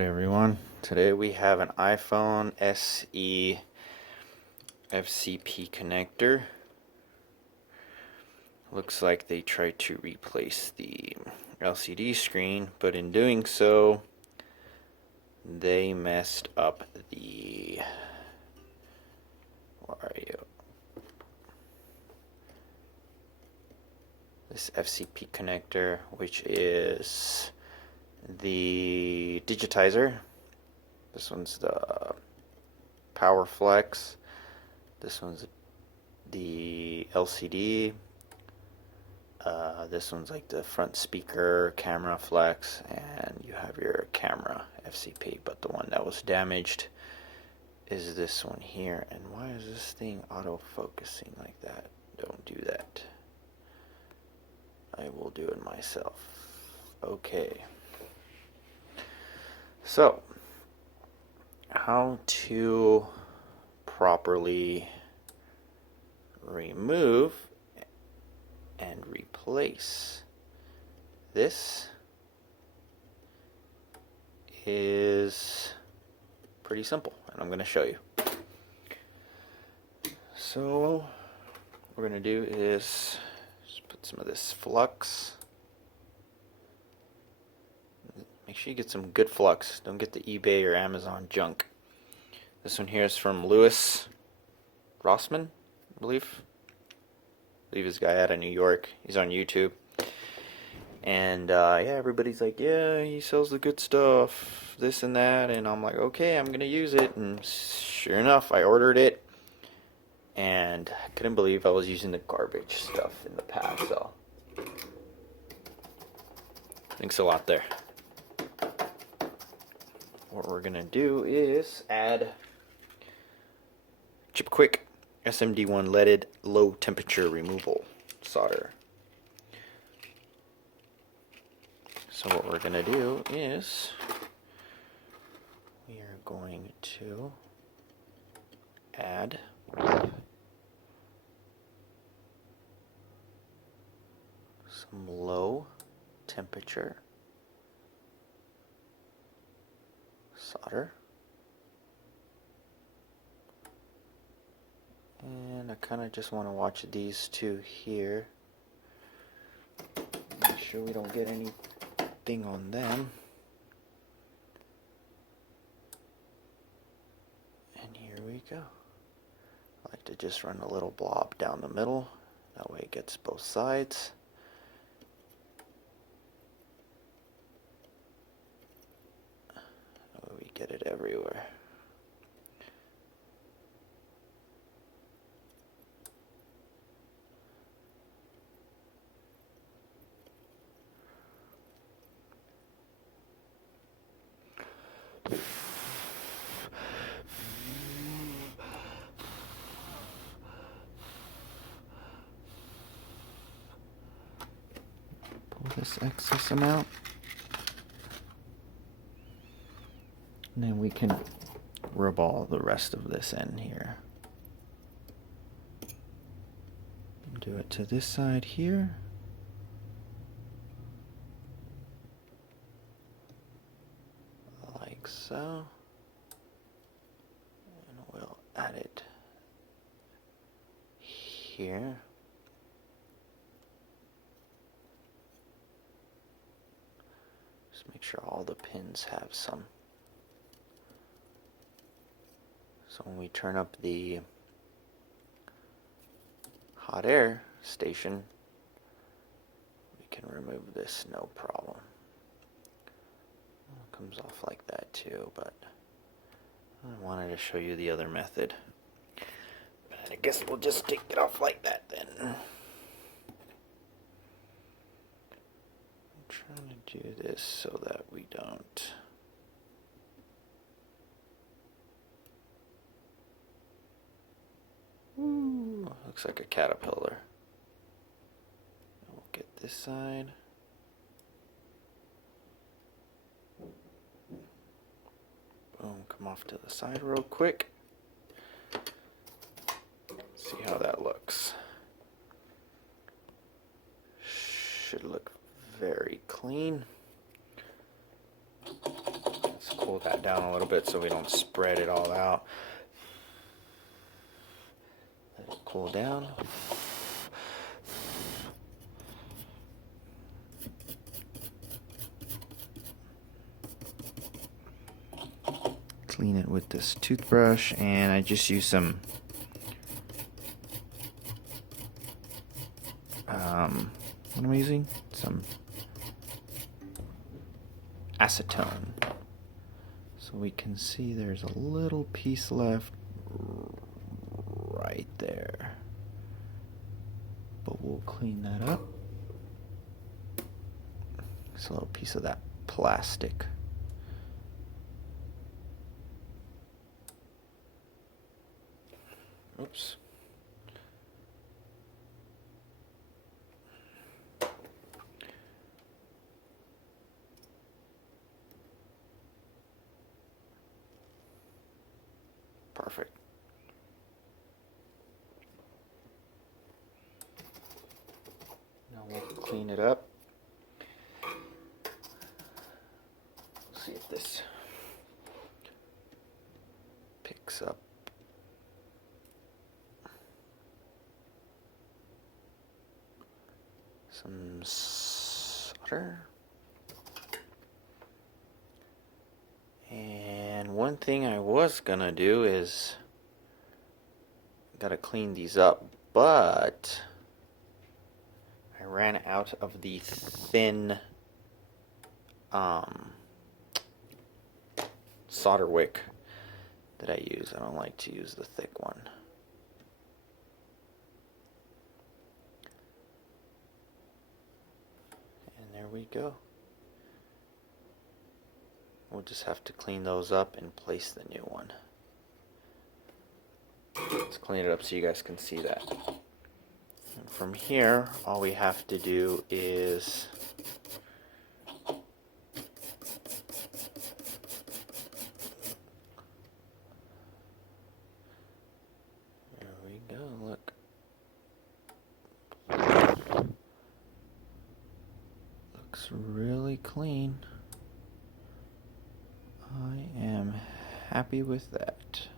Hey everyone, today we have an iPhone SE FCP connector. Looks like they tried to replace the LCD screen, but in doing so, they messed up the... Where are you? This FCP connector, which is the digitizer. This one's the power flex. This one's the LCD. This one's like the front speaker, camera flex, and you have your camera FCP. But the one that was damaged is this one here. And why is this thing auto-focusing like that? Don't do that. I will do it myself. Okay. So, how to properly remove and replace this is pretty simple, and I'm going to show you. So what we're going to do is just put some of this flux. Make sure you get some good flux. Don't get the eBay or Amazon junk. This one here is from Louis Rossmann, I believe. This guy out of New York. He's on YouTube. And yeah, everybody's like, yeah, he sells the good stuff, this and that. And I'm like, okay, I'm going to use it. And sure enough, I ordered it. And I couldn't believe I was using the garbage stuff in the past. So thanks a lot there. What we're going to do is add Chip Quick SMD1 leaded low temperature removal solder. So what we're going to do is we are going to add some low temperature solder. And I kind of just want to watch these two here. Make sure we don't get anything on them. And here we go. I like to just run a little blob down the middle. That way it gets both sides. That way we get it everywhere. Pull this excess amount. And then we can rub all the rest of this in here. Do it to this side here. Like so. And we'll add it here. Just make sure all the pins have some. So when we turn up the hot air station, we can remove this no problem. It comes off like that too, but I wanted to show you the other method. But I guess we'll just take it off like that then. I'm trying to do this so that we don't... Ooh, looks like a caterpillar. We'll get this side. Boom, come off to the side real quick. See how that looks. Should look very clean. Let's cool that down a little bit so we don't spread it all out. Let it cool down. Clean it with this toothbrush, and I just use some what am I using? Some acetone. So we can see there's a little piece left right there. But we'll clean that up. It's a little piece of that plastic. Oops. Perfect. Now we'll clean it up. See if this picks up. Some solder. And one thing I was gonna do is gotta clean these up, but I ran out of the thin solder wick that I use. I don't like to use the thick one. And there we go. We'll just have to clean those up and place the new one. Let's clean it up so you guys can see that. And from here, all we have to do is there we go, look. Looks really clean. I am happy with that.